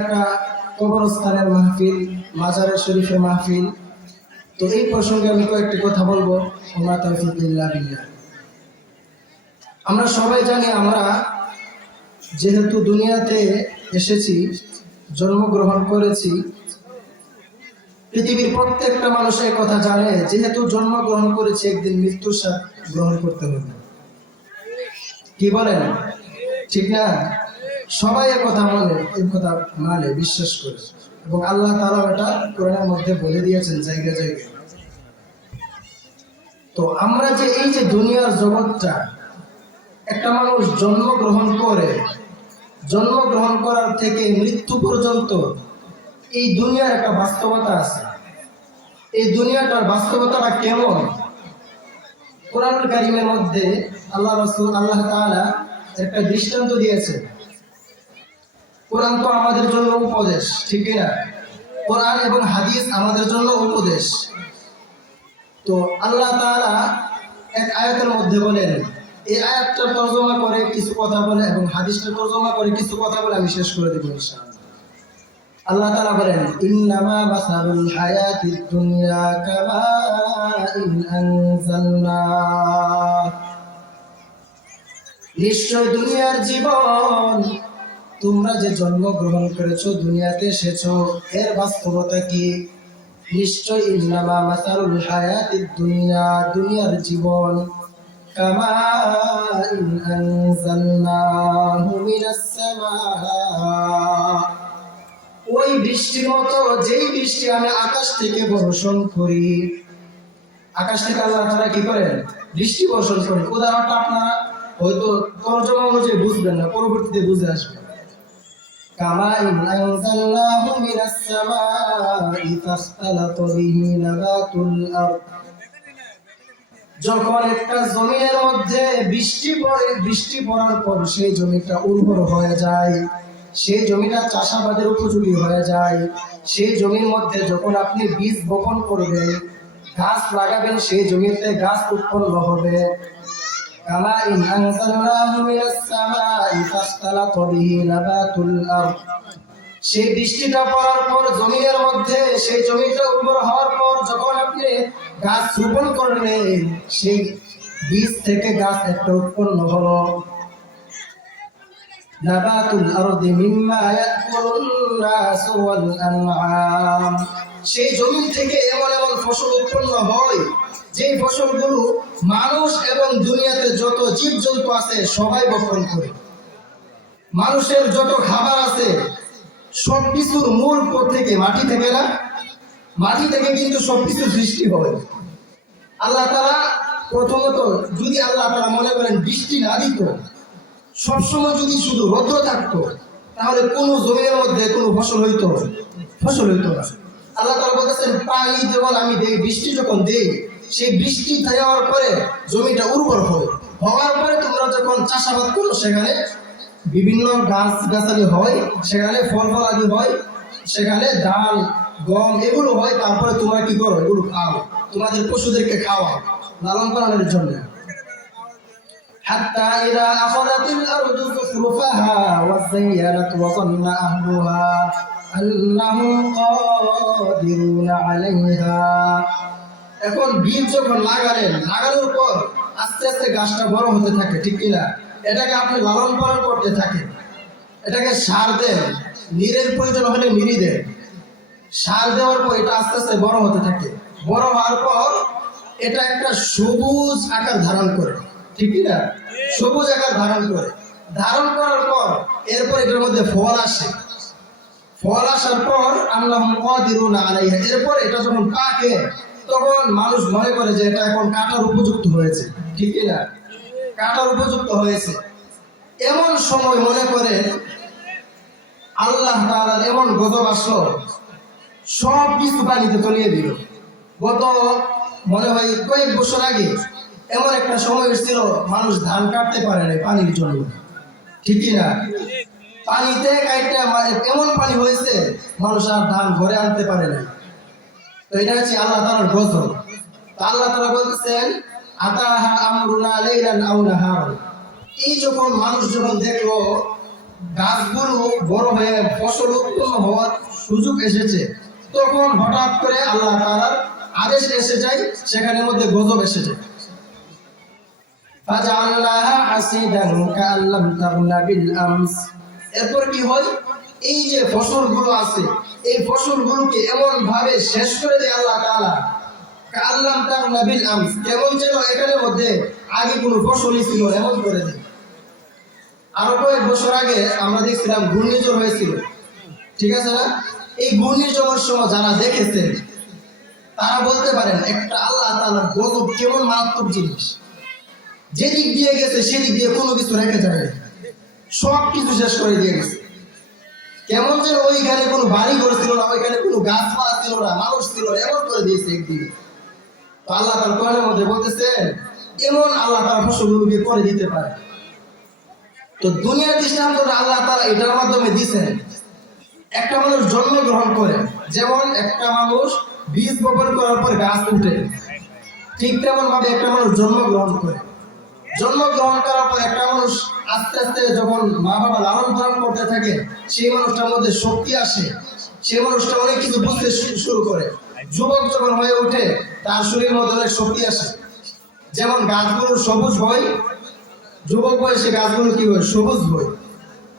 একটা কবরস্থানের মাহফিল, মাজারের শরীফের মাহফিল। তো এই প্রসঙ্গে আমি কয়েকটি কথা বলবো। ওমা তাওফীক ইল্লা বিল্লাহ। আমরা সবাই জানি, আমরা যেহেতু দুনিয়াতে এসেছি, জন্মগ্রহণ করেছি, পৃথিবীর প্রত্যেকটা মানুষ এই কথা জানে, যেহেতু জন্মগ্রহণ করেছি একদিন মৃত্যুর স্বাদ গ্রহণ করতে হবে। কি বলেন? ঠিক না? সবাই এই কথা মানে বিশ্বাস করে, এবং আল্লাহ তাআলা এটা কোরআনের মধ্যে বলে দিয়েছেন জায়গায় জায়গায়। তো আমরা যে এই যে দুনিয়ার জগৎটা, একটা মানুষ জন্মগ্রহণ করার থেকে মৃত্যু পর্যন্ত এই দুনিয়ার একটা বাস্তবতা আছে। এই দুনিয়াটার বাস্তবতাটা কেমন? কোরআনুল কারীমের মধ্যে আল্লাহ তাআলা একটা দৃষ্টান্ত দিয়েছে। কোরআন তো আমাদের জন্য উপদেশ, ঠিক না? কোরআন এবং হাদিস আমাদের জন্য উপদেশ। তো আল্লাহ তাআলা এক আয়াতের মধ্যে বলেন, এই আয়াতটা তরজমা করে কিছু কথা বলে এবং হাদিসটা তরজমা করে কিছু কথা বলে আমি শেষ করে দেব ইনশাআল্লাহ। আল্লাহ তাআলা বলেন, ইন্নামা মাসালুল হায়াতিদ দুনিয়া কামাইন আনজালনা, নিশ্চয় দুনিয়ার জীবন, তোমরা যে জন্মগ্রহণ করেছো, দুনিয়াতে এসেছো, এর বাস্তবতা কি? নিশ্চয় ইন্নামা মাসালুল হায়াতিদ দুনিয়া, দুনিয়ার জীবন, কামাইন আনজালনাহু মিনাস সামা, ওই বৃষ্টির মতো, যেই বৃষ্টি আমি আকাশ থেকে বর্ষণ করি। আকাশ থেকে আল্লাহ তাআলা কি করেন? বৃষ্টি বর্ষণ করেন। উদাহরণটা আপনারা হয়তো তরজমা অনুযায়ী বুঝবেন না, পরবর্তীতে বুঝে আসবেন। কামাইন আনজালনাহু মিনাস সামাই ফাখতালাতা বিহি নাবাতুল আরদ, যখন একটা জমিনের মধ্যে বৃষ্টি পড়ে, বৃষ্টি পড়ার পর সেই জমিটা উর্বর হয়ে যায়, সেই জমিটা চাষাবাদের উপযোগী হয়ে যায়, সেই জমির মধ্যে যখন আপনি বীজ বপন করবেন, গাছ লাগাবেন, সেই জমিতে গাছ উৎপন্ন হবে। কামাইন আনজালনাহু মিনাস সামাই ফাখতালাতা বিহি নাবাতুল আরদ, সেই বৃষ্টিটা পড়ার পর জমির মধ্যে, সেই জমিটা উর্বর হওয়ার পর যখন আপনি গাছ রোপণ করলেন, সেই বীজ থেকে গাছ একটা উৎপন্ন হলো। নাবাতুল আরদি মিম্মা ইয়াকুলুন নাসু ওয়াল আনআম, সেই জমি থেকে এমন এমন ফসল উৎপন্ন হয়, যে ফসলগুলো মানুষ এবং দুনিয়াতে যত জীবজন্তু আছে সবাই বপন করে। মানুষের যত খাবার আছে সবকিছুর মূল থেকে মাটি থেকে, না? মাটি থেকে কিন্তু সবকিছু সৃষ্টি হয়। আল্লাহ তাআলা প্রথমত, যদি আল্লাহ তাআলা মনে করেন বৃষ্টি না দিত, সবসময় যদি শুধু রৌদ্র থাকতো, তাহলে কোনো জমির মধ্যে কোনো ফসল হইতো না। আল্লাহ তাআলা বলতেছেন, পানি যেমন আমি দেই, বৃষ্টি যখন দেই, সেই বৃষ্টি দেওয়ার পরে জমিটা উর্বর হয়, হওয়ার পরে তোমরা যখন চাষাবাদ করো, সেখানে বিভিন্ন গাছ গাছালি হয়, সেখানে ফল ফলাদি হয়, সেখানে ধান গম এগুলো হয়। তারপরে তোমরা কি করো? এগুলো খাও, তোমাদের পশুদেরকে খাওয়া, লালন পালনের জন্য। হাত্তা ইযা আখাযাতিল আরদু যুখরুফাহা ওয়া যায়্যানাত ওয়া যান্না আহলুহা আন্নাহুম কাদিরুনা আলাইহা, এখন বীজ যখন লাগানোর পর আস্তে আস্তে গাছটা বড় হতে থাকে, ঠিক কিনা? এটাকে আপনি লালন পালন করতে থাকেন, এটাকে সার দেন, নিরের প্রয়োজন হলে নিরি দেন, সার দেওয়ার পর এটা আস্তে আস্তে বড় হতে থাকে। বড় হওয়ার পর এটা একটা সবুজ আকার ধারণ করে, ঠিক না? সবুজ আকার ধারণ করার পর এরপর এটার মধ্যে ফল আসে। ফল আসার পর আল্লাহুম কাদিরুনা আলাইহা, এরপর এটা যখন পাকে, তখন মানুষ মনে করে যে এটা এখন কাটার উপযুক্ত হয়েছে, ঠিক না? কাটার উপযুক্ত হয়েছে। এমন সময় মনে করে আল্লাহ তাআলার এমন গজব আসলো, সব কিছু পানিতে তলিয়ে দিল। গত মনে হয় কয়েক বছর আগে এমন একটা সময় এসেছিল, মানুষ ধান কাটতে পারে না পানির জন্য, ঠিক না? পানিতে কাইটা এমন পানি হয়েছে, মানুষ আর ধান ঘরে আনতে পারে না। তো এটা হচ্ছে আল্লাহ তাআলার গজব। তো আল্লাহ তাআলা বলতেছেন, আতাহা আমরুনা লাইলান আও নাহার, এই যখন মানুষ যখন দেখলো গাছগুলো বড় হয়ে ফসল উৎপন্ন হওয়ার সুযোগ এসেছে, তখন হঠাৎ করে আল্লাহ তাআলার আদেশ এসে যায়, সেখানের মধ্যে গজব এসে যায়। ফাজআলনাহা হাসিদান কাআল্লাম তাগনা বিল আমস। এরপর কি হয়, এই যে ফসলগুলো আছে এই ফসলগুলোকে এমন ভাবে শেষ করে দেয় আল্লাহ তাআলা, কাআল্লাম তাগনা বিল আমস, কেমন যেন এখানের মধ্যে আগে কোনো ফসলই ছিল এমন করে দেয়। আরো কয়েক বছর আগে আমরা দেখছিলাম ঘূর্ণিঝড় হয়েছিল, ঠিক আছে না? এই ঘূর্ণিঝড়ের সময় যারা দেখেছেন তারা বলতে পারেন একটা আল্লাহ তাআলার গজব কেমন মারাত্মক জিনিস। যেদিক দিয়ে গেছে সেদিক দিয়ে কোনো কিছু রেখে যায় না, সব কিছু শেষ করে দিয়ে গেছে। কেমন যেন ওইখানে কোনো বাড়ি ঘর ছিল না, ওইখানে কোনো গাছপালা ছিল না, মানুষ ছিল না, এমন করে দিয়েছে একদিকে। তো আল্লাহ তাআলা কোরআনের মধ্যে বলতেছেন এমন আল্লাহ তাআলা ফসলগুলোকে করে দিতে পারে। তো দুনিয়ার দৃষ্টান্তটা আল্লাহ তাআলা এটার মাধ্যমে দিয়েছেন। একটা মানুষ জন্মগ্রহণ করে, যেমন একটা মানুষ বীজ বপন করার পর গাছ উঠে, ঠিক তেমন ভাবে একটা মানুষ জন্মগ্রহণ করে। জন্মগ্রহণ করার পর একটা মানুষ আস্তে আস্তে যখন মা বাবা লালন পালন করতে থাকে, সেই মানুষটার মধ্যে শক্তি আসে, সেই মানুষটা অনেক কিছু বুঝতে শুরু করে। যুবক যখন হয়ে ওঠে তার শরীরের মধ্যে অনেক শক্তি আসে। যেমন গাছগুলো সবুজ হয়, যুবক বয়সে গাছগুলো কি হয়, সবুজ হয়।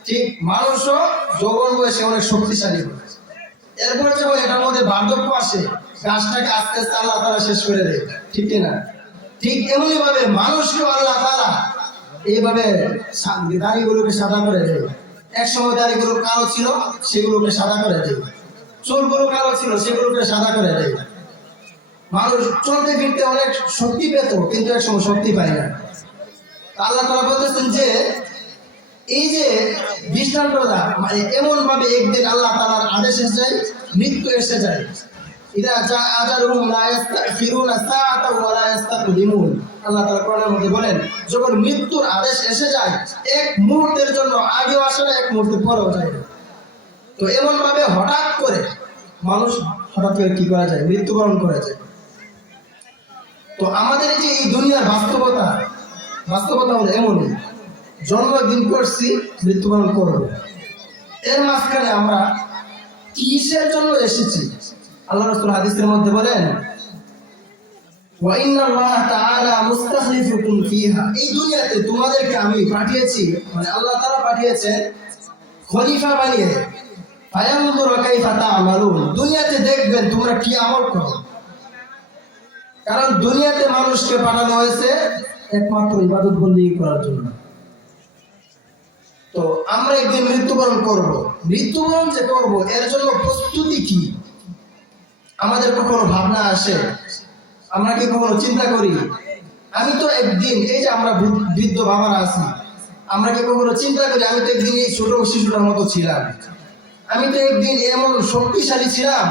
ঠিক মানুষও যৌবন বয়সে অনেক শক্তিশালী হয়। এরপরে যখন এটার মধ্যে বার্ধক্য আসে, গাছটাকে আস্তে আস্তে আল্লাহ তাআলা শেষ করে দেয়, ঠিক না? ঠিক এমনই ভাবে মানুষকেও আল্লাহ তাআলা এইভাবে দাড়িগুলোকে সাদা করে দেয়। এক সময় দাড়িগুলো কালো ছিল, সেগুলোকে সাদা করে দেয়। চুলগুলো কালো ছিল, সেগুলোকে সাদা করে দেয়। মানুষ চলতে ফিরতে অনেক শক্তি পেত, কিন্তু এক সময় শক্তি পায় না। আল্লাহ তাআলা বলতেছেন যে এই যে দৃষ্টান্তটা মানে এমন ভাবে একদিন আল্লাহ তাআলার আদেশ এসে যায়, মৃত্যু এসে যায়। ইদা জা আজালুহুম লা ইস্তাখিরুনা সাআতাও ওয়া লা ইস্তাকদিমুন। আল্লাহ তাআলা কোরআনের মধ্যে বলেন যখন মৃত্যুর আদেশ এসে যায়, এক মুহূর্তের জন্য আগেও আসে না, এক মুহূর্তে পরেও যায় না। তো এমন ভাবে হঠাৎ করে মানুষ হঠাৎ করে কি করা যায়, মৃত্যুবরণ করা যায়। তো আমাদের যে এই দুনিয়ার বাস্তবতা হলো এমনই, জন্মদিন করছি, মৃত্যুবরণ করব। এর মাঝখানে আমরা কিসের জন্য এসেছি? আল্লাহ রাসূল হাদিসের মধ্যে বলেন ওয়া ইন্নাল্লাহ তাআলা মুস্তাখলিফুকুম ফিহা, এই দুনিয়াতে তোমাদেরকে আমি পাঠিয়েছি, মানে আল্লাহ তাআলা পাঠিয়েছেন খলিফা বানিয়ে। ফায়ানজুরু কাইফা তা'মালুন, দুনিয়াতে দেখবেন তোমরা কি আমল করো। কারণ দুনিয়াতে মানুষকে পাঠানো হয়েছে একমাত্র ইবাদত বন্দেগী করার জন্য। তো আমরা একদিন মৃত্যুবরণ করব, মৃত্যুবরণ যে করব এর জন্য প্রস্তুতি কি আমাদের কখনো ভাবনা আসে? আমরা কি কখনো চিন্তা করি? আমি তো একদিন, এই যে আমরা বৃদ্ধ বাবারা আছি, আমরা কি কখনো চিন্তা করি আমি তো একদিন এই ছোট শিশুটার মতো ছিলাম, আমি তো একদিন এমন শক্তিশালী ছিলাম,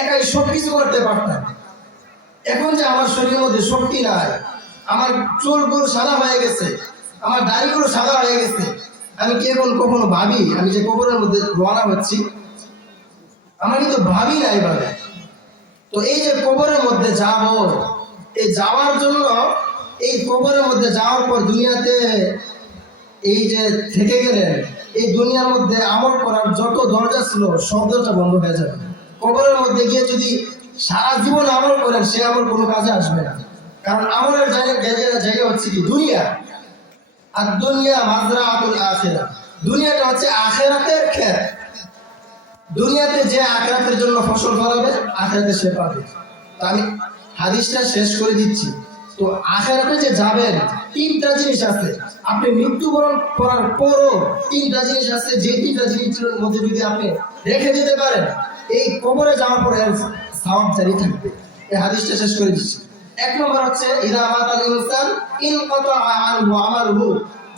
একাই সবকিছু করতে পারতাম। এখন যে আমার শরীরের মধ্যে শক্তি নাই, আমার চুলগুলো সাদা হয়ে গেছে, আমার দাড়িগুলো সাদা হয়ে গেছে, আমি কি এখন কখনো ভাবি আমি যে কবরের মধ্যে রওনা হচ্ছি? আমরা কিন্তু ভাবি না এইভাবে। তো এই যে কবরের মধ্যে যাব, এই যাওয়ার জন্য, এই কবরের মধ্যে যাওয়ার পর দুনিয়াতে এই যে থেকে গেলেন, এই দুনিয়ার মধ্যে আমল করার যত দরজা ছিল সব দরজা বন্ধ হয়ে যাবে। কবরের মধ্যে গিয়ে যদি সারা জীবন আমল করেন, সে আমল কোনো কাজে আসবে না। কারণ আমলের জায়গা হচ্ছে কি দুনিয়া, আর দুনিয়া মাজরাআতুল আখিরাহ, দুনিয়াটা হচ্ছে আখিরাতের ক্ষেত। দুনিয়াতে যে আখিরাতের জন্য ফসল ফলাবে, আখিরাতে সে পাবে। তো আমি হাদিসটা শেষ করে দিচ্ছি। তো আখিরাতে যে যাবেন, তিনটা জিনিস আছে। আপনি মৃত্যুবরণ করার পরও তিনটা জিনিস আছে, যে তিনটা জিনিসের মধ্যে যদি আপনি রেখে দিতে পারেন, এই কবরে যাওয়ার পরে সওয়াব জারি থাকবে। এই হাদিসটা শেষ করে দিচ্ছি। এক নম্বর হচ্ছে ইযা মাতাল ইনসান ইনকাতা আনহু আমালুহু,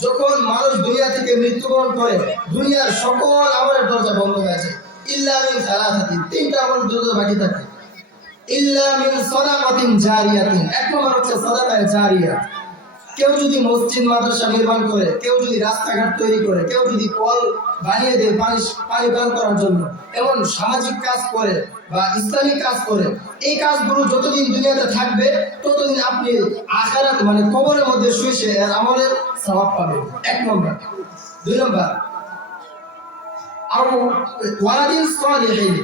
যখন মানুষ দুনিয়া থেকে মৃত্যুবরণ করে, দুনিয়ার সকল আমলের দরজা বন্ধ হয়ে যায়। ইল্লা মিন সালাসাতিন, তিনটা আমলের দরজা বাকি থাকে। ইল্লা মিন সাদাকাতিন জারিয়াতিন, এক নম্বর হচ্ছে সাদাকা জারিয়া। কেউ যদি মসজিদ মাদ্রাসা নির্মাণ করে, কেউ যদি রাস্তাঘাট তৈরি করে, কেউ যদি কল বানিয়ে দেয় পানি পান করার জন্য, এমন সামাজিক কাজ করে বা ইসলামিক কাজ করে, এই কাজগুলো যতদিন দুনিয়াতে থাকবে ততদিন আপনি আখিরাত মানে কবরের মধ্যে শুয়ে এর আমলের সওয়াব পাবেন। এক নম্বর। দুই নম্বর, আও ওয়ালাদিন সালিহিন,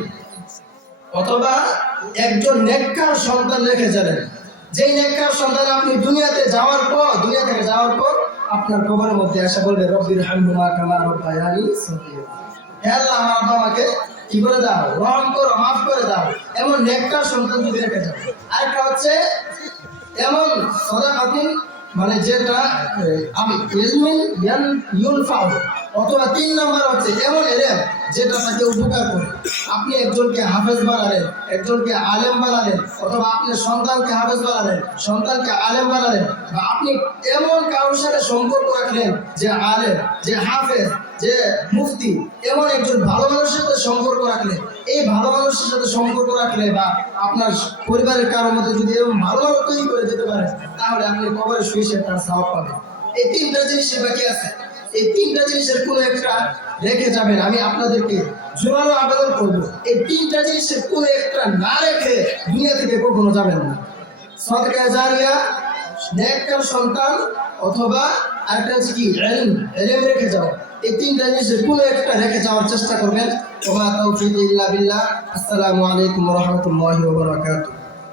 অথবা একজন নেককার সন্তান রেখে যাবেন, যেই নেককার সন্তান আপনি দুনিয়া থেকে যাওয়ার পর আপনার কবরের মধ্যে এসে বলবে রব্বির হামহুমা কামা রাব্বায়ানি সগীরা, হে আল্লাহ আমার আব্বা আমাকে কি করে দাও, রহম করো, মাফ করে দাও। এমন নেককার সন্তান যদি রেখে যাও। আরেকটা হচ্ছে এমন সাদাকাতিন, মানে যেটা আমি ইলমিন ইউনফাউ, অথবা 3 নাম্বার হচ্ছে এমন এলেম যেটা তাকে উপকার করে। আপনি একজনকে হাফেজ বানালেন, একজনকে আলেম বানালেন, অথবা আপনি সন্তানকে হাফেজ বানালেন, সন্তানকে আলেম বানালেন, বা আপনি এমন কারোর সাথে সম্পর্ক রাখলেন যে আলেম, যে হাফেজ, যে মুফতি, এমন একজন ভালো মানুষের সাথে সম্পর্ক রাখলে, এই ভালো মানুষের সাথে সম্পর্ক রাখলে বা আপনার পরিবারের কারোর মধ্যে যদি এরকম ভালো মানুষ তৈরি করে যেতে পারে, তাহলে আপনি কবরে শুয়ে তার সওয়াব পাবেন। এই 3টা জিনিসের বাকি আছে, এই 3টা জিনিসের কোনো একটা রেখে যাবেন। আমি আপনাদেরকে জোরালো আবেদন করব, এই 3টা জিনিসের কোনো একটা না রেখে দুনিয়া থেকে কখনো যাবেন না। সদকা জারিয়া, নেককার সন্তান, অথবা আরেকটা হচ্ছে কি ইলম রেখে যাও। এই 3টা জিনিসের কোনো একটা রেখে যাওয়ার চেষ্টা করবেন। ওয়া মা তাওফীক ইল্লা বিল্লাহ। আসসালামু আলাইকুম ওয়া রাহমাতুল্লাহি ওয়া বারাকাতুহু।